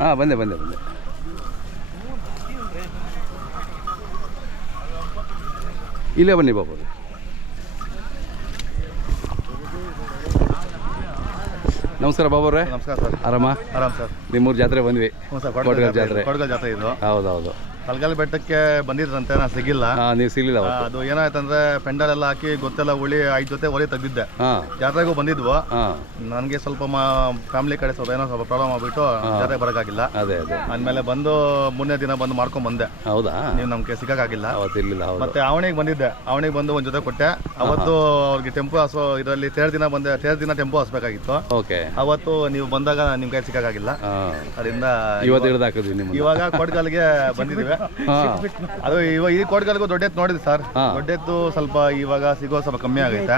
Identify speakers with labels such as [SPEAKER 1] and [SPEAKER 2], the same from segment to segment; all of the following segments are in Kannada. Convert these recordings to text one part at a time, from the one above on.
[SPEAKER 1] ಹಾಂ ಬಂದೆ ಬಂದೆ ಬಂದೆ. ಇಲ್ಲೇ ಬನ್ನಿ ಬಾಬು. ನಮಸ್ಕಾರ ಬಾಬು ಅವ್ರೆ.
[SPEAKER 2] ನಮಸ್ಕಾರ ಸರ್.
[SPEAKER 1] ಆರಾಮ?
[SPEAKER 2] ಆರಾಮ್ ಸರ್.
[SPEAKER 1] ನಿಮ್ಮೂರು ಜಾತ್ರೆ ಬಂದ್ವಿ. ಜಾತ್ರೆ.
[SPEAKER 2] ಜಾತ್ರೆ ಇದು.
[SPEAKER 1] ಹೌದೌದು.
[SPEAKER 2] ಕಲ್ಗಲ್ ಬೆಟ್ಟಕ್ಕೆ ಬಂದಿದ್ರಂತೆ ನಾನು ಸಿಗಿಲ್ಲ
[SPEAKER 1] ಹಾಂ ನೀವು ಸಿಗಲಿಲ್ಲ
[SPEAKER 2] ಆ, ಅದು ಏನಾಯ್ತಂದ್ರೆ ಪೆಂಡಲ್ ಎಲ್ಲ ಹಾಕಿ ಗೊತ್ತೆಲ್ಲ ಉಳಿ ಐದು ಜೊತೆ ಒಲಿ ತೆಗ್ದಿದ್ದೆ.
[SPEAKER 1] ಹಾಂ.
[SPEAKER 2] ಜಾತ್ರೆಗೂ ಬಂದಿದ್ವು.
[SPEAKER 1] ನನ್ಗೆ
[SPEAKER 2] ನನಗೆ ಸ್ವಲ್ಪ ಫ್ಯಾಮಿಲಿ ಕಡೆ ಸ್ವಲ್ಪ ಏನೋ ಸ್ವಲ್ಪ ಪ್ರಾಬ್ಲಮ್ ಆಗ್ಬಿಟ್ಟು ಜಾತ್ರೆ ಬರೋಕ್ಕಾಗಿಲ್ಲ.
[SPEAKER 1] ಅದೇ ಅದೇ.
[SPEAKER 2] ಆಮೇಲೆ ಬಂದು ಮೂರನೇ ದಿನ ಬಂದು ಮಾಡ್ಕೊಂಡ್ ಬಂದೆ.
[SPEAKER 1] ಹೌದಾ?
[SPEAKER 2] ನೀವು ನಮ್ಗೆ ಸಿಕ್ಕಾಗಿಲ್ಲ
[SPEAKER 1] ಅವತ್ತು ಇರಲಿಲ್ಲ ಹೌದು.
[SPEAKER 2] ಮತ್ತೆ ಅವನಿಗೆ ಬಂದಿದ್ದೆ. ಅವನಿಗೆ ಬಂದು ಒಂದ್ ಜೊತೆ ಕೊಟ್ಟೆ. ಅವತ್ತು ಅವ್ರಿಗೆ ಟೆಂಪೋ ಹಸು ಇದರಲ್ಲಿ ತೇರ್ ದಿನ ಬಂದೆ ತೇರ್ ದಿನ ಟೆಂಪೋ ಹಸ್ಬೇಕಾಗಿತ್ತು.
[SPEAKER 1] ಓಕೆ.
[SPEAKER 2] ಅವತ್ತು ನೀವು ಬಂದಾಗ ನಿಮ್ ಕೈ ಸಿಕ್ಕಾಗಿಲ್ಲ
[SPEAKER 1] ಹಾಂ.
[SPEAKER 2] ಅದರಿಂದ
[SPEAKER 1] ಇವತ್ತು ಹಿಡ್ದು ಹಾಕಿದ್ವಿ ನಿಮ್ಮ
[SPEAKER 2] ಇವಾಗ ಕೊಡ್ಗಲ್ಗೆ ಬಂದಿದ್ದೀವಿ. ಅದು ಇವಾಗ ಈ ಕೋಟ್ಗಲ್ಗೂ ದೊಡ್ಡ ಎತ್ತು ನೋಡಿದ್ವಿ ಸರ್
[SPEAKER 1] ದೊಡ್ಡೆತ್ತು
[SPEAKER 2] ದೊಡ್ಡ ಎತ್ತು ಸ್ವಲ್ಪ ಇವಾಗ ಸಿಗೋ ಸ್ವಲ್ಪ ಕಮ್ಮಿ ಆಗೈತೆ.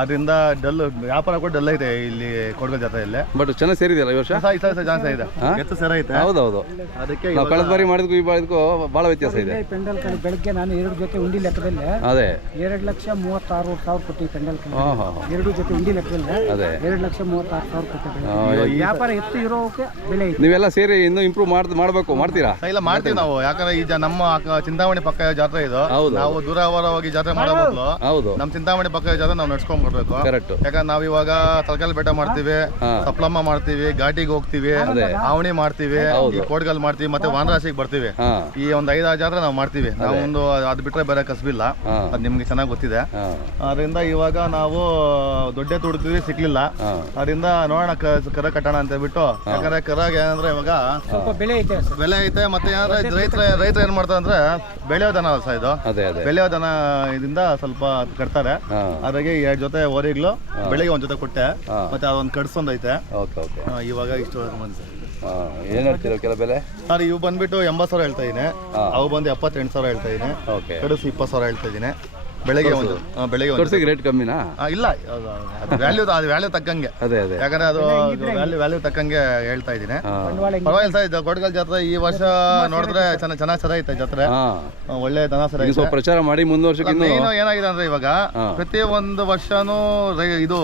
[SPEAKER 2] ಅದರಿಂದ ಡಲ್ ವ್ಯಾಪಾರ ಕೂಡ ಡಲ್ ಐತೆ ಇಲ್ಲಿ ಕೋಟ್ಗಲ್ ಜಾತ್ರೆಯಲ್ಲಿ
[SPEAKER 1] ಬಟ್ ಚೆನ್ನಾಗಿ ಸೇರಿದೆಯಲ್ಲ ಈ ವರ್ಷ?
[SPEAKER 2] ಜಾಸ್ತಿ ಇದೆ. ಎತ್ತು ಸರ ಐತೆ.
[SPEAKER 1] ಹೌದೌದು.
[SPEAKER 2] ಅದಕ್ಕೆ
[SPEAKER 1] ನಾವು ಕಳೆದ ಬಾರಿ ಮಾಡಿದ್ಕು ಈ ಬಹಳ ವ್ಯತ್ಯಾಸ ಇದೆ.
[SPEAKER 3] ಪೆಂಡಲ್ ಕಡೆ ಬೆಳಗ್ಗೆ ನಾನು ಎರಡು ಜೊತೆ ಉಂಡಿ ಲೆಕ್ಕದಲ್ಲಿ
[SPEAKER 1] ಅದೇ.
[SPEAKER 3] ಎರಡು ಲಕ್ಷ ಮೂವತ್ತಾರು ಸಾವಿರ ಕೊಟ್ಟಿ ಪೆಂಡಲ್ ಎರಡು ಜೊತೆ ಉಂಡಿ ಲೆಕ್ಕದಲ್ಲಿ
[SPEAKER 1] ಅದೇ.
[SPEAKER 3] ಎರಡು ಲಕ್ಷ ಮೂವತ್ತಾರು ಸಾವಿರ ಕೊಟ್ಟಿ ವ್ಯಾಪಾರ ಎತ್ತು ಇರೋಕೆ ಬೆಲೆ
[SPEAKER 1] ನೀವೆಲ್ಲ ಸೇರಿ ಇನ್ನೂ ಇಂಪ್ರೂವ್ ಮಾಡ್ ಮಾಡಬೇಕು. ಮಾಡ್ತೀರಾ?
[SPEAKER 2] ಇಲ್ಲ ಮಾಡ್ತೀವಿ ನಾವು. ಯಾಕಂದ್ರೆ ಈ ಜ- ನಮ್ಮ ಅಕ್ಕ- ಚಿಂತಾಮಣಿ ಪಕ್ಕ ಜಾತ್ರೆ ಇದು.
[SPEAKER 1] ಹೌದು.
[SPEAKER 2] ನಾವು ದೂರವಾರವಾಗಿ ಹೋಗಿ ಜಾತ್ರೆ ಮಾಡಬಹುದು ಬದಲು
[SPEAKER 1] ಹೌದು.
[SPEAKER 2] ನಮ್ಮ ಚಿಂತಾಮಣಿ ಪಕ್ಕ ಜಾತ್ರೆ ನಾವು ನಡ್ಸ್ಕೊಂಡ್ ಬರ್ಬೇಕು
[SPEAKER 1] ಕರೆಕ್ಟ್
[SPEAKER 2] ಯಾಕಂದ್ರೆ ನಾವ್ ಇವಾಗ ತಲಕಲ್ ಬೆಟ್ಟ ಮಾಡ್ತೀವಿ
[SPEAKER 1] ಹಾ.
[SPEAKER 2] ಸಪ್ಲಮ್ಮ ಮಾಡ್ತೀವಿ ಘಾಟಿಗೆ ಹೋಗ್ತೀವಿ ಆವಣಿ ಮಾಡ್ತೀವಿ ಈ ಕೋಡ್ಗಲ್ ಮಾಡ್ತೀವಿ ಮತ್ತೆ ವಾನರಾಶಿಗೆ ಬರ್ತೀವಿ.
[SPEAKER 1] ಈ
[SPEAKER 2] ಈ ಒಂದು ಐದಾರು ಜಾತ್ರೆ ನಾವು ಮಾಡ್ತೀವಿ. ನಾವು ಒಂದು ಅದ್ ಬಿಟ್ರೆ ಬೇರೆ ಕಸಬಿಲ್ಲ
[SPEAKER 1] ಹಾ.
[SPEAKER 2] ಅದು ನಿಮ್ಗೆ ಚೆನ್ನಾಗಿ ಗೊತ್ತಿದೆ.
[SPEAKER 1] ಹಾಂ.
[SPEAKER 2] ಅದರಿಂದ ಇವಾಗ ನಾವು ದೊಡ್ಡ ತುಡುಕ್ತೀವಿ ಸಿಕ್ಲಿಲ್ಲ.
[SPEAKER 1] ಹಾಂ.
[SPEAKER 2] ಅದರಿಂದ ನೋಡೋಣ ಕ- ಕರ ಕಟ್ಟೋಣ ಅಂತ ಬಿಟ್ಟು ಯಾಕಂದ್ರೆ ಕರಾಗ ಏನಂದ್ರೆ ಇವಾಗ
[SPEAKER 3] ಸ್ವಲ್ಪ ಬೆಲೆ ಐತೆ. ಸರ್
[SPEAKER 2] ಬೆಲೆ ಐತೆ ಮತ್ತೆ ಏನಾದ್ರೆ ರೈತರ ರೈತರು ಏನ್ ಮಾಡ್ತಾರೆ ಅಂದ್ರೆ ಬೆಳೆಯೋ ದನ ಇದು?
[SPEAKER 1] ಅದೇ ಅದೇ.
[SPEAKER 2] ಬೆಳೆಯೋ ದನ ಇದರಿಂದ ಸ್ವಲ್ಪ ಕಟ್ತಾರೆ.
[SPEAKER 1] ಅದಾಗಿ
[SPEAKER 2] ಎರಡ್ ಎರಡು ಜೊತೆ ಓರಿಗ್ಲು ಬೆಳಿಗ್ಗೆ ಒಂದ್ ಜೊತೆ ಕೊಟ್ಟೆ ಮತ್ತೆ ಅದೊಂದು ಕಡ್ಸೊಂದೈತೆ
[SPEAKER 1] ಓಕೆ ಓಕೆ.
[SPEAKER 2] ಆ, ಇವಾಗ ಇಷ್ಟು ಬಂದು
[SPEAKER 1] ಹಾಂ ಏನು ಹೇಳ್ತೀರಾ ಕೆಲ ಬೆಲೆ?
[SPEAKER 2] ಸರ್ ಇವು ಬಂದ್ಬಿಟ್ಟು ಎಂಬತ್ತು ಸಾವಿರ ಹೇಳ್ತಾ ಇದೀನಿ.
[SPEAKER 1] ಅವ್
[SPEAKER 2] ಅವು ಬಂದು ಎಪ್ಪತ್ತೆಂಟು ಸಾವಿರ ಹೇಳ್ತಾ ಇದೀನಿ.
[SPEAKER 1] ಓಕೆ.
[SPEAKER 2] ಕಡಸು ಇಪ್ಪತ್ತು ಸಾವಿರ ಹೇಳ್ತಾ ಇದೀನಿ. ಬೆಳಗ್ಗೆ ಒಂದು. ಆ, ಬೆಳಗ್ಗೆ ಒಂದು
[SPEAKER 1] ತೋರ್ಸಿಗೆ ರೇಟ್ ಕಮ್ಮಿನಾ?
[SPEAKER 2] ಆ, ಇಲ್ಲ ವ್ಯಾಲ್ಯೂ ಅದು ವ್ಯಾಲ್ಯೂ ತಕ್ಕಂಗೆ.
[SPEAKER 1] ಅದೇ ಅದೇ.
[SPEAKER 2] ಯಾಕಂದ್ರೆ ಅದು ವ್ಯಾಲ್ಯೂ ವ್ಯಾಲ್ಯೂ ತಕ್ಕಂಗೆ ಹೇಳ್ತಾ ಇದ್ದೀನಿ. ಪರವಾಗಿಲ್ಲ ಸರ್ ಇದು ಕೊಡಗಲ್ ಜಾತ್ರೆ ಈ ವರ್ಷ ನೋಡಿದ್ರೆ ಚೆನ್ನಾಗಿ ಚೆನ್ನಾಗಿ ಸರ ಐತೆ ಜಾತ್ರೆ.
[SPEAKER 1] ಹಾಂ.
[SPEAKER 2] ಆ, ಒಳ್ಳೆ ದನ ಸರ ಐತೆ
[SPEAKER 1] ಸ್ವಲ್ಪ ಪ್ರಚಾರ ಮಾಡಿ ಮುಂದೆ ವರ್ಷ ಇನ್ನು
[SPEAKER 2] ಮೇನು ಏನಾಗಿದೆ ಅಂದ್ರೆ ಇವಾಗ ಪ್ರತಿ ಒಂದು ವರ್ಷನೂ ರೈ- ಇದು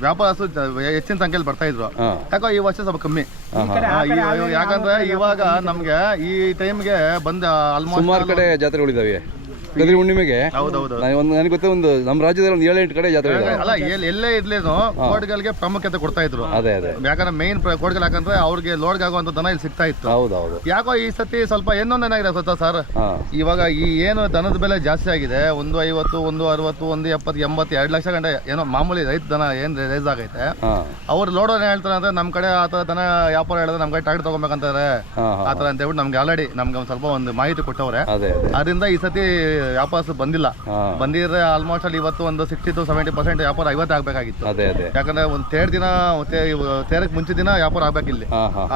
[SPEAKER 2] ವ್ಯಾಪಾರಸ್ಥರು ಜ- ಹೆಚ್ಚಿನ ಸಂಖ್ಯೆಯಲ್ಲಿ ಬರ್ತಾ ಇದ್ರು.
[SPEAKER 1] ಹಾಂ.
[SPEAKER 2] ಯಾಕೋ ಈ ವರ್ಷ ಸ್ವಲ್ಪ ಕಮ್ಮಿ. ಆ, ಈ- ಯಾಕಂದ್ರೆ ಇವಾಗ ನಮ್ಗೆ ಈ ಟೈಮ್ಗೆ ಬಂದ ಆಲ್ಮೋಸ್ಟ್
[SPEAKER 1] ಸುಮಾರು ಕಡೆ ಜಾತ್ರೆಗಳಿದ್ದಾವೆ ಗದ್ರಿ ಹುಣ್ಣಿಮೆಗೆ
[SPEAKER 2] ಹೌದೌದು
[SPEAKER 1] ನಾನು ಒಂದು ನನಗೆ ಗೊತ್ತೆ ಒಂದು ನಮ್ಮ ರಾಜ್ಯದಲ್ಲಿ ಒಂದು ಏಳೆಂಟು ಕಡೆ ಜಾತ್ರೆ
[SPEAKER 2] ಅಲ್ಲ ಎಲ್- ಎಲ್ಲೇ ಇರ್ಲೇನು ಕೋಡ್ಗಳಿಗೆ ಪ್ರಾಮುಖ್ಯತೆ ಕೊಡ್ತಾ ಇದ್ರು.
[SPEAKER 1] ಅದೇ ಅದೇ.
[SPEAKER 2] ಯಾಕಂದ್ರೆ ಮೇನ್ ಕೋಡ್ಗಳು ಯಾಕಂದ್ರೆ ಅವ್ರಿಗೆ ಲೋಡ್ಗೆ ಆಗುವಂತ ದನ ಇಲ್ಲಿ ಸಿಗ್ತಾ ಇತ್ತು.
[SPEAKER 1] ಹೌದು ಹೌದು.
[SPEAKER 2] ಯಾಕೋ ಈ ಸತಿ ಸ್ವಲ್ಪ ಇನ್ನೊಂದು ಏನಾಗಿದೆ ಗೊತ್ತಾ ಸರ್?
[SPEAKER 1] ಹಾಂ.
[SPEAKER 2] ಇವಾಗ ಈ ಏನು ದನದ ಬೆಲೆ ಜಾಸ್ತಿ ಆಗಿದೆ ಒಂದು ಐವತ್ತು ಒಂದು ಅರವತ್ತು ಒಂದು ಎಪ್ಪತ್ತು ಎಂಬತ್ತು ಎರಡು ಲಕ್ಷ ಗಂಟೆ ಏನೋ ಮಾಮೂಲಿ ರೈತ ದನ ಏನ್ ರೈಸ್ ಆಗೈತೆ.
[SPEAKER 1] ಹಾಂ.
[SPEAKER 2] ಅವ್ರು ಲೋಡೋನ್ ಹೇಳ್ತಾರೆ ಅಂದ್ರೆ ನಮ್ಮ ಕಡೆ ಆತರ ಥರ ದನ ವ್ಯಾಪಾರ ಹೇಳಿದ್ರೆ ನಮ್ಮ ಕಡೆ ಟಾರ್ಗೆಟ್ ತಗೊಬೇಕಂತಾರೆ.
[SPEAKER 1] ಆತರ
[SPEAKER 2] ಆ
[SPEAKER 1] ಹಾಂ
[SPEAKER 2] ಥರ ಅಂತ ಹೇಳ್ಬಿಟ್ಟು ನಮ್ಗೆ ಆಲ್ರೆಡಿ ನಮ್ಗೆ ಒಂದು ಸ್ವಲ್ಪ ಒಂದು ಮಾಹಿತಿ ಕೊಟ್ಟವ್ರೆ.
[SPEAKER 1] ಅದೇ ಅದೇ.
[SPEAKER 2] ಅದರಿಂದ ಈ ಸತಿ ವ್ಯಾಪಾರಸ್ಥರು ಬಂದಿಲ್ಲ. ಬಂದಿದ್ರೆ ಆಲ್ಮೋಸ್ಟ್ ಅಲ್ಲಿ ಇವತ್ತು ಒಂದು ಸಿಕ್ಸ್ಟಿ ಟು ಸೆವೆಂಟಿ ಪರ್ಸೆಂಟ್ ವ್ಯಾಪಾರ ಐವತ್ತು ಆಗಬೇಕಾಗಿತ್ತು.
[SPEAKER 1] ಅದೇ ಅದೇ.
[SPEAKER 2] ಯಾಕಂದ್ರೆ ಒಂದು ತೇರ್ ದಿನ ತೇರಕ್ ಮುಂಚೆ ದಿನ ವ್ಯಾಪಾರ ಆಗ್ಬೇಕಿಲ್ಲಿ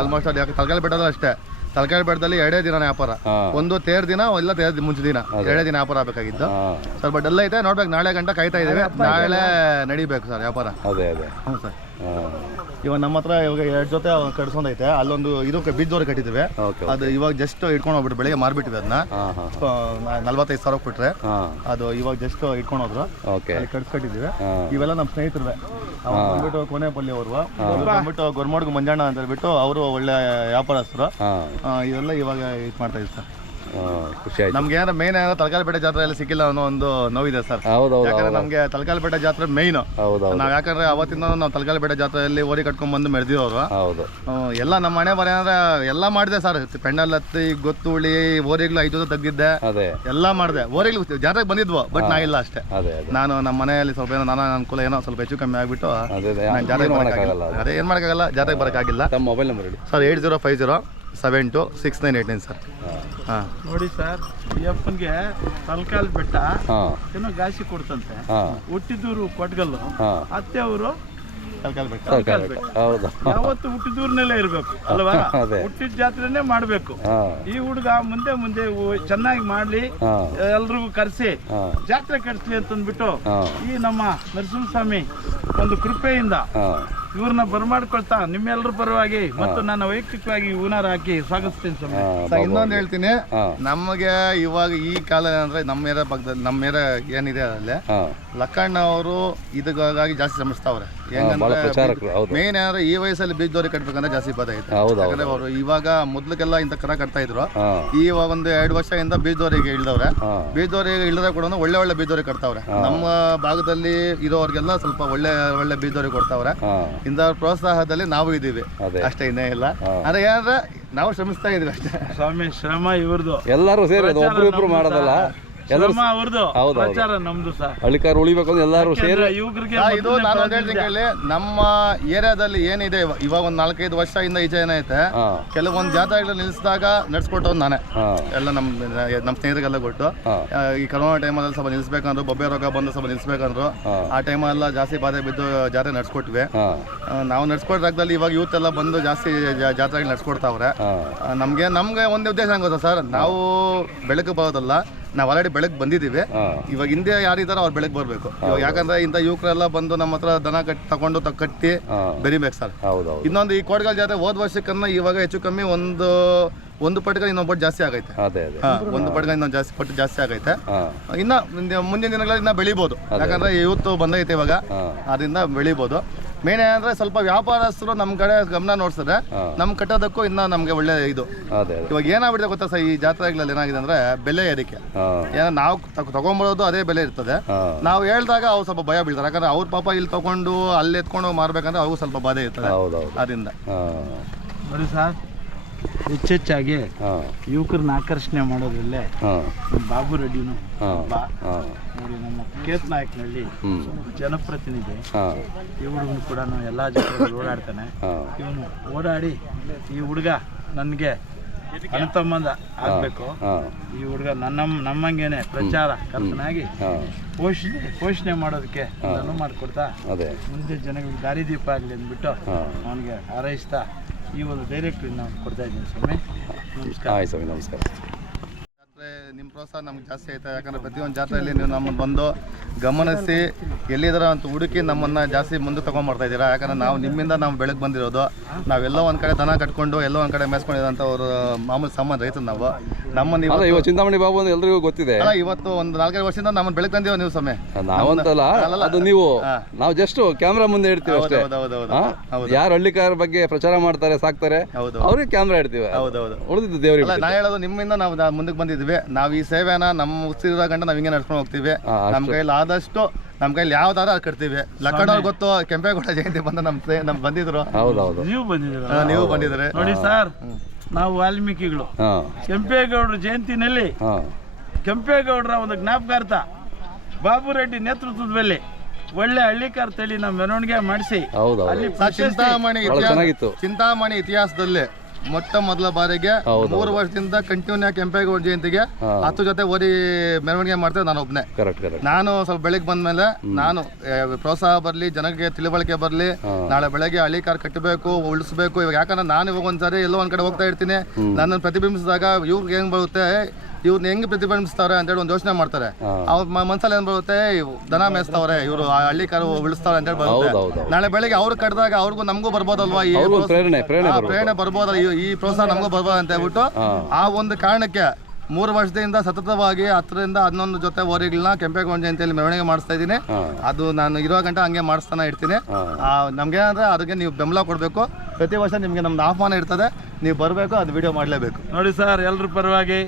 [SPEAKER 2] ಆಲ್ಮೋಸ್ಟ್ ಅಲ್ಲಿ ತಲಕಾಲ ಬೆಟ್ಟದ ಬೆಟ್ಟದಲ್ಲಿ ಅಷ್ಟೇ. ತಲಕಾಲ ಬೆಟ್ಟದಲ್ಲಿ ಎರಡೇ ದಿನ ವ್ಯಾಪಾರ. ಒಂದು ತೇರ್ ದಿನ ಇಲ್ಲ ತೇರ್ ಮುಂಚೆ ದಿನ. ಎರಡೇ ದಿನ ವ್ಯಾಪಾರ ಆಗಬೇಕಾಗಿತ್ತು. ಸ್ವಲ್ಪ ಡಲ್ ಐತೆ ನೋಡ್ಬೇಕು. ನಾಳೆ ಗಂಟೆ ಕಾಯ್ತಾ ಇದ್ದೇವೆ. ನಾಳೆ ನಡಿಬೇಕು ಸರ್ ವ್ಯಾಪಾರ.
[SPEAKER 1] ಅದೇ ಅದೇ.
[SPEAKER 2] ಹ್ಞೂ ಸರ್. ಇವಾಗ ನಮ್ಮ ಹತ್ರ ಇವಾಗ ಎರಡು ಜೊತೆ ಕಟ್ಸೊಂಡೈತೆ ಅಲ್ಲೊಂದು ಇದು ಬೀಜದವ್ರು
[SPEAKER 1] ಕಟ್ಟಿದ್ವಿ
[SPEAKER 2] ಅದು ಇವಾಗ ಜಸ್ಟ್ ಇಟ್ಕೊಂಡು ಹೋಗ್ಬಿಟ್ಟು ಬೆಳಿಗ್ಗೆ ಮಾರ್ಬಿಟ್ಟಿವಿ ಅದನ್ನ ನಲ್ವತ್ತೈದು ಸಾವಿರ ಕೊಟ್ರೆ ಅದು ಇವಾಗ ಜಸ್ಟ್ ಇಟ್ಕೊಂಡು ಹೋದ್ರು ಅಲ್ಲಿ
[SPEAKER 1] ಹಾಂ.
[SPEAKER 2] ಇವೆಲ್ಲ ನಮ್ಮ ಸ್ನೇಹಿತರುವೆ. ಬಂದ್ಬಿಟ್ಟು ಕೊನೆ ಪಲ್ಲಿ ಅವರು ಬಂದ್ಬಿಟ್ಟು ಗೊರ್ಮಡ್ಗು ಮಂಜಣ್ಣ ಅಂತ ಹೇಳ್ಬಿಟ್ಟು ಅವರು ಒಳ್ಳೆ ವ್ಯಾಪಾರಸ್ಥರು. ಇವೆಲ್ಲ ಇವಾಗ ಇದು ಮಾಡ್ತಾ
[SPEAKER 1] ಹಾಂ ಖುಷಿ ಆಯ್ತು
[SPEAKER 2] ನಮ್ಗೆ ಏನಾರ ಮೇನ್ ಏನಾರ ತಲಕಾಲ್ಪೇಟೆ ಜಾತ್ರೆ ಎಲ್ಲ ಸಿಕ್ಕಿಲ್ಲ ಅನ್ನೋ ಒಂದು ನೋವಿದೆ ಸರ್. ಯಾಕಂದ್ರೆ ನಮ್ಗೆ ತಲಕಾಲಪೇಟೆ ಜಾತ್ರೆ
[SPEAKER 1] ಮೇನ್
[SPEAKER 2] ನಾವ್ ಯಾಕಂದ್ರೆ ಅವತ್ತಿಂದ ನಾವು ತಲಕಾಲಪೇಟೆ ಜಾತ್ರೆಯಲ್ಲಿ ಓರಿ ಕಟ್ಕೊಂಡ್ ಬಂದು ಮೆರೆದಿರೋರು.
[SPEAKER 1] ಹೌದು.
[SPEAKER 2] ಎಲ್ಲ ನಮ್ಮ ಮನೆ ಬರ ಅಂದ್ರೆ ಎಲ್ಲ ಮಾಡಿದೆ ಸರ್. ಪೆಂಡಲ್ ಹತ್ತಿ ಗೊತ್ತುಳಿ ಓರಿಗ್ಲು ಐದು ತಗ್ಗಿದ್ದೆ
[SPEAKER 1] ಅದೇ.
[SPEAKER 2] ಎಲ್ಲ ಮಾಡಿದೆ. ಓರಿಗ್ಲು ಜಾತ್ರೆಗೆ ಬಂದಿದ್ವು ಬಟ್ ನಾ ಇಲ್ಲ ಅಷ್ಟೇ.
[SPEAKER 1] ಅದೇ ಅದೇ.
[SPEAKER 2] ನಾನು ನಮ್ಮ ಮನೆಯಲ್ಲಿ ಸ್ವಲ್ಪ ಏನೋ ನಾನು ಅನುಕೂಲ ಏನೋ ಸ್ವಲ್ಪ ಹೆಚ್ಚು ಕಮ್ಮಿ ಆಗ್ಬಿಟ್ಟು
[SPEAKER 1] ಅದೇ ಅದೇ.
[SPEAKER 2] ನಾನು ಜಾತ್ರೆಗೆ
[SPEAKER 1] ಏನು
[SPEAKER 2] ಬರೋಕ್ಕಾಗಿಲ್ಲ.
[SPEAKER 1] ಮಾಡೋಕ್ಕಾಗಲ್ಲ
[SPEAKER 2] ಅದೇ. ಏನು ಮಾಡೋಕ್ಕಾಗಲ್ಲ? ಜಾತ್ರೆಗೆ ಬರೋಕ್ಕಾಗಿಲ್ಲ.
[SPEAKER 1] ತಮ್ಮ ಮೊಬೈಲ್ ನಂಬರ್ ಹೇಳಿ
[SPEAKER 2] sir eight zero five zero seven two six nine eight nine sir ಹಾಂ.
[SPEAKER 4] ನೋಡಿ ಸರ್ ಈ ಅಪ್ಪನಿಗೆ ತಲಕಾಲ್ ಬೆಟ್ಟ ಏನೋ ಗಾಸಿ ಕೊಡ್ತಂತೆ. ಹುಟ್ಟಿದೂರು ಕೊಟ್ಗಲ್ಲು ಅತ್ತೆ ಅವರು ಯಾವತ್ತು ಹುಟ್ಟಿದೂರ್ನಲ್ಲೇ ಇರಬೇಕು ಅಲ್ವಾ. ಹುಟ್ಟಿದ ಜಾತ್ರೆನೇ ಮಾಡಬೇಕು. ಈ ಹುಡುಗ ಮುಂದೆ ಮುಂದೆ ಚೆನ್ನಾಗಿ ಮಾಡ್ಲಿ ಎಲ್ರಿಗೂ ಕರೆಸಿ ಜಾತ್ರೆ ಕಟ್ಸ್ಲಿ ಅಂತಂದ್ಬಿಟ್ಟು ಈ ನಮ್ಮ ನರಸಿಂಹಸ್ವಾಮಿ ಒಂದು ಕೃಪೆಯಿಂದ ಇವ್ರನ್ನ ಬರ್ಮಾಡ್ಕೊಳ್ತಾ ನಿಮ್ಮೆಲ್ಲರ ಪರವಾಗಿ ಮತ್ತು ನನ್ನ ವೈಯಕ್ತಿಕವಾಗಿ ಹೂನಾರ ಹಾಕಿ ಸ್ವಾಗತಿಸ್ತೀನಿ ಸ್ವಾಮಿ.
[SPEAKER 2] ಸರ್ ಇನ್ನೊಂದು ಹೇಳ್ತೀನಿ. ನಮಗೆ ಇವಾಗ ಈ ಕಾಲ ಅಂದ್ರೆ ನಮ್ಮ ಏರಿಯಾ ಪಕ್ಕದಲ್ಲಿ ನಮ್ಮ ಏರಿಯಾ ಏನಿದೆ ಅಲ್ಲಿ ಲಕ್ಕಣ್ಣ ಅವರು ಇದಕ್ಕಾಗಿ ಜಾಸ್ತಿ ಶ್ರಮಿಸ್ತಾವ್ರೆ.
[SPEAKER 1] ಭಾಳ ಪ್ರಚಾರಕರು ಹೌದು.
[SPEAKER 2] ಮೇನ್ ಏನಂದ್ರೆ ಈ ವಯಸ್ಸಲ್ಲಿ ಬೀಜದವ್ರಿಗೆ ಕಟ್ಬೇಕಂದ್ರೆ ಜಾಸ್ತಿ ಪದ ಐತೆ
[SPEAKER 1] ಹೌದು
[SPEAKER 2] ಯಾಕಂದ್ರೆ ಅವರು ಇವಾಗ ಮೊದ್ಲಿಗೆಲ್ಲ ಇಂಥ ಕರ ಕಟ್ತಾ ಇದ್ರು.
[SPEAKER 1] ಹಾಂ.
[SPEAKER 2] ಈ ಒಂದು ಎರಡು ವರ್ಷದಿಂದ ಬೀಜದವರಿಗೆ ಇಳ್ದವ್ರೆ
[SPEAKER 1] ಹಾಂ.
[SPEAKER 2] ಬೀಜದವರಿಗೆ ಇಳಿದ್ರೆ ಕೂಡ ಒಳ್ಳೆ ಒಳ್ಳೆ ಬೀಜೋರಿ ಕಟ್ತಾವ್ರೆ. ನಮ್ಮ ಭಾಗದಲ್ಲಿ ಇರೋರಿಗೆಲ್ಲ ಸ್ವಲ್ಪ ಒಳ್ಳೆ ಒಳ್ಳೆ ಬೀಜದವ್ರಿಗೆ ಕೊಡ್ತಾವ್ರೆ.
[SPEAKER 1] ಹಾಂ.
[SPEAKER 2] ಇಂಥ ಪ್ರೋತ್ಸಾಹದಲ್ಲಿ ನಾವು ಇದ್ದೀವಿ.
[SPEAKER 1] ಅದೇ.
[SPEAKER 2] ಅಷ್ಟೇ ಇನ್ನೇ ಇಲ್ಲ.
[SPEAKER 1] ಅದೇ
[SPEAKER 2] ಆದ್ರೆ ಏನಂದ್ರೆ ನಾವು ಶ್ರಮಿಸ್ತಾ ಇದೀವಿ ಅಷ್ಟೇ.
[SPEAKER 4] ಸ್ವಾಮಿ ಶ್ರಮ ಇವ್ರದ್ದು
[SPEAKER 1] ಎಲ್ಲರೂ ಸೇರಿ ಅದು ಮಾಡೋದಲ್ಲ. ಎಲ್ಲರೂ.
[SPEAKER 4] ಪ್ರಚಾರ ನಮ್ದು
[SPEAKER 1] ಹಳ್ಳಿಕಾರ ಉಳಿಬೇಕು ಅಂದ್ರೆ ಎಲ್ಲರೂ ಸೇರಿ
[SPEAKER 4] ಯುವಕರಿಗೆ
[SPEAKER 2] ಇದು ನಾನು ಒಂದ್ ಹೇಳ್ತೀನಿ ಕೇಳಿ ನಮ್ಮ ಏರಿಯಾದಲ್ಲಿ ಏನಿದೆ ಇವ- ಇವಾಗ ಒಂದು ನಾಲ್ಕೈದು ವರ್ಷದಿಂದ ಈಚೆ ಏನೈತೆ
[SPEAKER 1] ಹಾಂ.
[SPEAKER 2] ಕೆಲವೊಂದು ಜಾತ್ರೆಗಳು ನಿಲ್ಸಿದಾಗ ನಡ್ಸ್ಕೊಟ್ಟು ನಾನೇ. ಎಲ್ಲ ನಮ್ಮ ನಮ್ಮ ಸ್ನೇಹಿತರಿಗೆಲ್ಲ ಕೊಟ್ಟು. ಆ, ಈ ಕರೋನಾ ಟೈಮಲ್ಲಿ ಸ್ವಲ್ಪ ನಿಲ್ಸ್ಬೇಕಂದ್ರು ಬೊಬ್ಬೆ ರೋಗ ಬಂದು ಸ್ವಲ್ಪ ನಿಲ್ಸ್ಬೇಕಂದ್ರು
[SPEAKER 1] ಆ
[SPEAKER 2] ಆ ಟೈಮಲ್ಲ ಜಾಸ್ತಿ ಬಾಧೆ ಬಿದ್ದು ಜಾತ್ರೆ ನಡ್ಸ್ಕೊಟ್ವಿ. ಆ, ನಾವು ನಡ್ಸ್ಕೊಟ್ಟ ಜಾಗದಲ್ಲಿ ಇವಾಗ ಯೂತ್ ಎಲ್ಲ ಬಂದು ಜಾಸ್ತಿ ಜಾ- ಜಾತ್ರೆಗಳು ನಡ್ಸ್ಕೊಡ್ತಾವ್ರೆ. ಆ, ನಮ್ಗೆ ನಮ್ಗೆ ಒಂದು ಉದ್ದೇಶ ಹೆಂಗ್ ಗೊತ್ತಾ ಸರ್. ನಾವು ಬೆಳಕು ಬರೋದಲ್ಲ. ನಾವು ಆಲ್ರೆಡಿ ಬೆಳಗ್ಗೆ ಬಂದಿದ್ದೀವಿ ಇವಾಗ ಹಿಂದೆ ಯಾರಿದಾರೋ ಅವ್ರು ಬೆಳಗ್ಗೆ ಬರಬೇಕು. ಇವಾಗ ಯಾಕಂದ್ರೆ ಇಂಥ ಯುವಕರೆಲ್ಲ ಬಂದು ನಮ್ಮ ಹತ್ರ ದನ ಕಟ್ಟಿ ತಗೊಂಡು ತ ಕಟ್ಟಿ ಬೆರಿಬೇಕು ಸರ್. ಇನ್ನೊಂದು ಈ ಕೋಡ್ಗಳ ಜಾತ್ರೆ ಹೋದ ವರ್ಷಕ್ಕನ್ನ ಇವಾಗ ಹೆಚ್ಚು ಕಮ್ಮಿ ಒಂದು ಒಂದು ಪಟ್ಗೆ ಇನ್ನೊಂದು ಪಟ್ಟು ಜಾಸ್ತಿ ಆಗೈತೆ.
[SPEAKER 1] ಅದೇ ಅದೇ.
[SPEAKER 2] ಹಾ ಒಂದು ಪಟ್ಗೆ ಇನ್ನೊಂದು ಜಾಸ್ತಿ ಪಟ್ಟು ಜಾಸ್ತಿ ಆಗೈತೆ.
[SPEAKER 1] ಹಾಂ.
[SPEAKER 2] ಇನ್ನ ಮುಂದೆ- ಮುಂದಿನ ದಿನಗಳಲ್ಲಿ ಇನ್ನ ಬೆಳಿಬೋದು. ಯಾಕಂದ್ರೆ ಯೂತ್ ಬಂದೈತೆ ಇವಾಗ. ಅದರಿಂದ ಬೆಳಿಬೋದು. ಮೇನ್ ಏನಂದ್ರೆ ಸ್ವಲ್ಪ ವ್ಯಾಪಾರಸ್ಥರು ನಮ್ಮ ಕಡೆ ಗಮನ ನೋಡ್ಸಿದ್ರೆ ನಮ್ ಕಟ್ಟೋದಕ್ಕೂ ಇನ್ನ ನಮ್ಗೆ ಒಳ್ಳೆ ಇದು.
[SPEAKER 1] ಅದೇ ಅದೇ.
[SPEAKER 2] ಇವಾಗ ಏನಾಗ್ಬಿಟ್ಟಿದೆ ಗೊತ್ತಾ ಸರ್ ಈ ಜಾತ್ರೆಗಳಲ್ಲಿ ಏನಾಗಿದೆ ಅಂದ್ರೆ ಬೆಲೆ ಏರಿಕೆ. ಏನ ನಾವು ತಗೊಂಡ್ಬರೋದು ತಗೊಂಬರೋದು ಅದೇ ಬೆಲೆ ಇರ್ತದೆ. ನಾವು ಹೇಳ್ದಾಗ ಅವ್ರು ಸ್ವಲ್ಪ ಭಯ ಬೀಳ್ತಾರೆ. ಯಾಕಂದ್ರೆ ಅವ್ರ ಪಾಪ ಇಲ್ಲಿ ತಗೊಂಡು ಅಲ್ಲಿ ಎತ್ಕೊಂಡು ಮಾರ್ಬೇಕಂದ್ರೆ ಅವ್ರಿಗೂ ಸ್ವಲ್ಪ ಬಾಧೆ ಇರ್ತದೆ.
[SPEAKER 1] ಹೌದು ಹೌದು
[SPEAKER 2] ಅದರಿಂದ
[SPEAKER 1] ಹಾಂ.
[SPEAKER 4] ನೋಡಿ ಸರ್ ಹೆಚ್ಚೆಚ್ಚಾಗಿ ಯುವಕರನ್ನ ಆಕರ್ಷಣೆ ಮಾಡೋದ್ರಲ್ಲೇ ಬಾಬು ರೆಡ್ಡಿನು ನೋಡಿ ನಮ್ಮ ಕೇತ್ ನಾಯಕನಹಳ್ಳಿ ಜನಪ್ರತಿನಿಧಿ. ಹುಡುಗನು ಕೂಡ ಎಲ್ಲ ಜೊತೆ ಓಡಾಡ್ತಾನೆ. ಇವನು ಓಡಾಡಿ ಈ ಹುಡುಗ ನನಗೆ ಅಣ್ಣತಮ್ಮಂದ ಆಗ್ಬೇಕು. ಈ ಹುಡುಗ ನನ್ನ ನಮ್ಮಂಗೇನೆ ಪ್ರಚಾರ ಕರ್ತನಾಗಿ ಪೋಷಣೆ ಪೋಷಣೆ ಮಾಡೋದಕ್ಕೆ ಅನುವು ಮಾಡಿಕೊಡ್ತಾ ಮುಂದೆ ಜನಗಳಿಗೆ ದಾರಿದೀಪ ಆಗಲಿ ಅಂದ್ಬಿಟ್ಟು ಅವನಿಗೆ ಹಾರೈಸ್ತಾ ಈ ಒಂದು ಡೈರೆಕ್ಟ್ ನಾವು ಕೊಡ್ತಾ ಇದ್ದೀನಿ ಸ್ವಾಮಿ. ನಮಸ್ಕಾರ.
[SPEAKER 1] ಆಯ್ತು ಸ್ವಾಮಿ ನಮಸ್ಕಾರ.
[SPEAKER 2] ಜಾತ್ರೆ ನಿಮ್ಮ ಪ್ರೋತ್ಸಾಹ ನಮ್ಗೆ ಜಾಸ್ತಿ ಆಯ್ತಾ? ಯಾಕಂದ್ರೆ ಪ್ರತಿಯೊಂದು ಜಾತ್ರೆಯಲ್ಲಿ ನೀವು ನಮ್ಮನ್ನು ಬಂದು ಗಮನಿಸಿ ಎಲ್ಲಿದಾರ ಅಂತ ಹುಡುಕಿ ನಮ್ಮನ್ನ ಜಾಸ್ತಿ ಮುಂದೆ ತಗೊಂಡ್ಬರ್ತಾ ಇದ್ದೀರಾ? ಯಾಕಂದ್ರೆ ನಾವು ನಿಮ್ಮಿಂದ ನಾವು ಬೆಳಗ್ಗೆ ಬಂದಿರೋದು. ನಾವೆಲ್ಲೋ ಒಂದು ಕಡೆ ದನ ಕಟ್ಕೊಂಡು ಎಲ್ಲೋ ಒಂದು ಕಡೆ ಅವರು ಮಾಮೂಲಿ ಸಾಮಾನ್ಯ ರೈತರು ನಾವು. ನಮ್ಮನ್ನ
[SPEAKER 1] ಅಲ್ಲ
[SPEAKER 2] ಇವತ್ತು
[SPEAKER 1] ಇವಾಗ ಚಿಂತಾಮಣಿ ಬಾಬು ಅಂತ ಎಲ್ರಿಗೂ ಗೊತ್ತಿದೆ.
[SPEAKER 2] ಅಲ್ಲ ಇವತ್ತು ಒಂದು ನಾಲ್ಕೈದು ವರ್ಷದಿಂದ ನಮ್ಮನ್ನ ತಂದೀವ ನೀವು ಸಮಯ
[SPEAKER 1] ನಾವಂತಲ್ಲ. ಅದು ನೀವು. ನಾವು ಜಸ್ಟ್ ಕ್ಯಾಮ್ರಾ ಮುಂದೆ ಇಡ್ತೀವಿ ಅಷ್ಟೇ. ಯಾರು ಹಳ್ಳಿಕಾರ ಬಗ್ಗೆ ಪ್ರಚಾರ ಮಾಡ್ತಾರೆ ಸಾಕ್ತಾರೆ
[SPEAKER 2] ಹೌದು
[SPEAKER 1] ಅವ್ರಿಗೆ ಕ್ಯಾಮ್ರಾ ಇಡ್ತೀವಿ. ಉಳಿದಿದ್ದು
[SPEAKER 2] ದೇವ್ರಿ ನಾ ಹೇಳೋದು ನಿಮ್ಮಿಂದ ನಾವು ಮುಂದಕ್ಕೆ ಬಂದಿದ್ವಿ ನಾವು ಈ ಸೇವೆನ ನಮ್ಮ ಉಸಿರ ಗಂಟ ನಾವು ಹಿಂಗೆ ನಡ್ಸ್ಕೊಂಡು ಹೋಗ್ತೀವಿ.
[SPEAKER 1] ನಮ್
[SPEAKER 2] ನಮ್ಮ ಕೈಲಿ ಆದಷ್ಟು ನಮ್ ಕೈಲಿ ಯಾವ್ದಾರ ಅದು ಕಟ್ತೀವಿ. ಲಕ್ಕಡವ್ರು ಗೊತ್ತು ಕೆಂಪೇಗೌಡ ಜಯಂತಿ ಬಂದ ನಮ್ ನಮ್ ಬಂದಿದ್ರು.
[SPEAKER 1] ಹೌದೌದು
[SPEAKER 4] ನೀವು ಬಂದಿದ್ದೀರ?
[SPEAKER 2] ನೀವು ಬಂದಿದ್ರೆ
[SPEAKER 4] ನೋಡಿ ಸರ್. ನಾವು ವಾಲ್ಮೀಕಿಗಳು. ಕೆಂಪೇಗೌಡರ ಜಯಂತಿನಲ್ಲಿ ಕೆಂಪೇಗೌಡರ ಒಂದು ಜ್ಞಾಪಕಾರ್ಥ ಬಾಬು ರೆಡ್ಡಿ ನೇತೃತ್ವದಲ್ಲಿ ಒಳ್ಳೆ ಹಳ್ಳಿಕಾರ್ ತಳಿ ನಾವು ಮೆರವಣಿಗೆ ಮಾಡಿಸಿ. ಅಲ್ಲಿ
[SPEAKER 2] ಚಿಂತಾಮಣಿ ಚಿಂತಾಮಣಿ ಇತಿಹಾಸದಲ್ಲಿ ಮೊಟ್ಟ ಮೊದಲ ಬಾರಿಗೆ ಮೂರು ವರ್ಷದಿಂದ ಕಂಟಿನ್ಯೂ ಕೆಂಪೇಗೌಡ ಜಯಂತಿಗೆ. ಹತ್ತು ಜೊತೆ ಓದಿ ಮೆರವಣಿಗೆ ಮಾಡ್ತೇವೆ ನಾನು
[SPEAKER 1] ಕರೆಕ್ಟ್
[SPEAKER 2] ನಾನು ಸ್ವಲ್ಪ ಬೆಳಿಗ್ಗೆ ಬಂದ್ಮೇಲೆ ನಾನು ಪ್ರೋತ್ಸಾಹ ಬರಲಿ ಜನಕ್ಕೆ ತಿಳುವಳಿಕೆ ಬರಲಿ ನಾಳೆ ಬೆಳಗ್ಗೆ ಹಳ್ಳಿ ಕಾರ್ ಕಟ್ಟಬೇಕು ಉಳಿಸ್ಬೇಕು. ಇವಾಗ ಯಾಕಂದ್ರೆ ನಾನು ಇವಾಗ ಒಂದ್ಸರಿ ಎಲ್ಲೋ ಒಂದ್ ಕಡೆ ಹೋಗ್ತಾ ಇರ್ತೀನಿ. ನನ್ನನ್ನು ಪ್ರತಿಬಿಂಬಿಸಿದಾಗ ಇವ್ರಿಗೆ ಹೆಂಗ್ ಬರುತ್ತೆ ಇವ್ರನ್ನ ಹೆಂಗ್ ಪ್ರತಿಬಿಂಬಿಸ್ತಾರೆ ಅಂತೇಳಿ ಒಂದು ಯೋಚನೆ ಮಾಡ್ತಾರೆ. ಅವ್ರ ಮನ್ಸಲ್ಲಿ ಏನ್ ಬರುತ್ತೆ ದನ ಮೇಯಿಸ್ತವ್ರೆ ಇವರು ಹಳ್ಳಿ ಕಾರು ಉಳಿಸ್ತಾವ್ರೆ ಅಂತೇಳಿ ಬರುತ್ತೆ. ನಾಳೆ ಬೆಳಿಗ್ಗೆ ಅವ್ರು ಕಡ್ದಾಗ ಅವ್ರಿಗೂ ನಮಗೂ ಬರ್ಬೋದಲ್ವಾ ಈ
[SPEAKER 1] ಪ್ರೇರಣೆ ಪ್ರೇರಣೆ
[SPEAKER 2] ಬರ್ಬೋದಲ್ಲ ಈ- ಪ್ರೋತ್ಸಾಹ ನಮಗೂ ಬರ್ಬೋದು ಅಂತ ಹೇಳ್ಬಿಟ್ಟು ಆ ಒಂದು ಕಾರಣಕ್ಕೆ ಮೂರು ವರ್ಷದಿಂದ ಸತತವಾಗಿ ಹತ್ತರಿಂದ ಹನ್ನೊಂದು ಜೊತೆ ಓರಿಗಳನ್ನ ಕೆಂಪೇಗೌಡ ಜಯಂತಿಯಲ್ಲಿ ಮೆರವಣಿಗೆ ಮಾಡಿಸ್ತಾ ಇದ್ದೀನಿ. ಅದು ನಾನು ಇರೋ ಗಂಟೆ ಹಂಗೆ ಮಾಡಿಸ್ತಾನೆ ಇರ್ತೀನಿ. ನಮ್ಗೆ ಅಂದ್ರೆ ಅದಕ್ಕೆ ನೀವು ಬೆಂಬಲ ಕೊಡಬೇಕು. ಪ್ರತಿ ವರ್ಷ ನಿಮಗೆ ನಮ್ದು ಆಹ್ವಾನ ಇರ್ತದೆ. ನೀವು ಬರಬೇಕು ಅದು ವಿಡಿಯೋ ಮಾಡಲೇಬೇಕು.
[SPEAKER 4] ನೋಡಿ ಸರ್ ಎಲ್ಲರ ಪರವಾಗಿ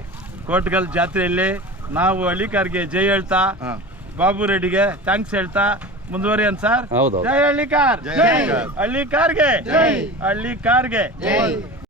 [SPEAKER 4] ಕೋಟ್ಗಲ್ ಜಾತ್ರೆಯಲ್ಲಿ ನಾವು ಹಳ್ಳಿಕಾರ್ಗೆ ಜೈ ಹೇಳ್ತಾ ಬಾಬು ರೆಡ್ಡಿಗೆ ಥ್ಯಾಂಕ್ಸ್ ಹೇಳ್ತಾ ಮುಂದುವರಿಯನ್ ಸರ್?
[SPEAKER 1] ಹೌದು
[SPEAKER 4] ಜೈ ಹಳ್ಳಿಕಾರ್.
[SPEAKER 2] ಜೈ ಹಳ್ಳಿಕಾರ್.
[SPEAKER 4] ಹಳ್ಳಿಕಾರ್ಗೆ. ಹಳ್ಳಿಕಾರ್ಗೆ.